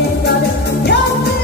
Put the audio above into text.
Yo,